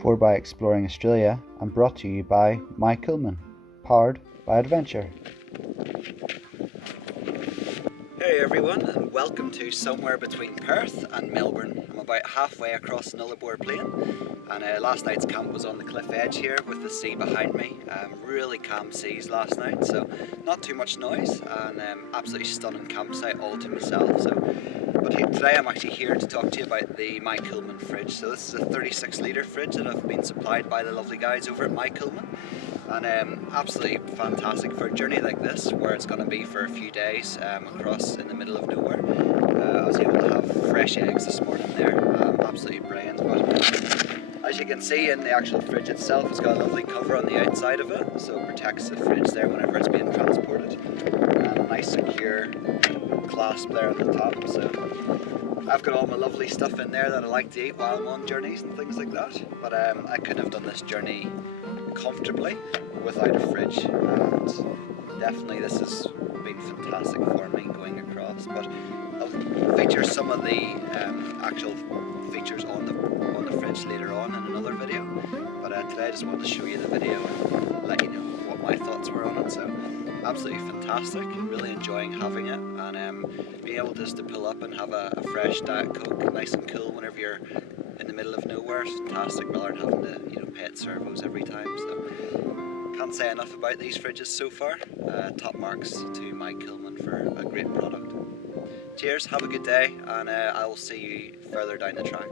For by Exploring Australia and brought to you by MyCoolman, powered by adventure. Hey everyone, and welcome to somewhere between Perth and Melbourne. I'm about halfway across the Nullarbor Plain, and last night's camp was on the cliff edge here with the sea behind me. Really calm seas last night, so not too much noise, and absolutely stunning campsite all to myself. Today I'm actually here to talk to you about the MyCoolman fridge. So this is a 36 litre fridge that I've been supplied by the lovely guys over at MyCoolman, and absolutely fantastic for a journey like this where it's going to be for a few days across in the middle of nowhere. I was able to have fresh eggs this morning there, absolutely brilliant. But as you can see in the actual fridge itself, it's got a lovely cover on the outside of it, so it protects the fridge there whenever it's being transported, and a nice secure clasp there at the top. So I've got all my lovely stuff in there that I like to eat while I'm on journeys and things like that, but I couldn't have done this journey comfortably without a fridge, and definitely this has been fantastic for me going across. But I'll feature some of the actual features on the fridge later on in another video, but today I just wanted to show you the video and let you know what my thoughts were on it. So absolutely fantastic, really enjoying having it, and being able just to pull up and have a fresh Diet Coke, nice and cool whenever you're in the middle of nowhere. It's fantastic rather than having to pay at servos every time. So can't say enough about these fridges so far. Top marks to MyCoolman for a great product. Cheers, have a good day, and I will see you further down the track.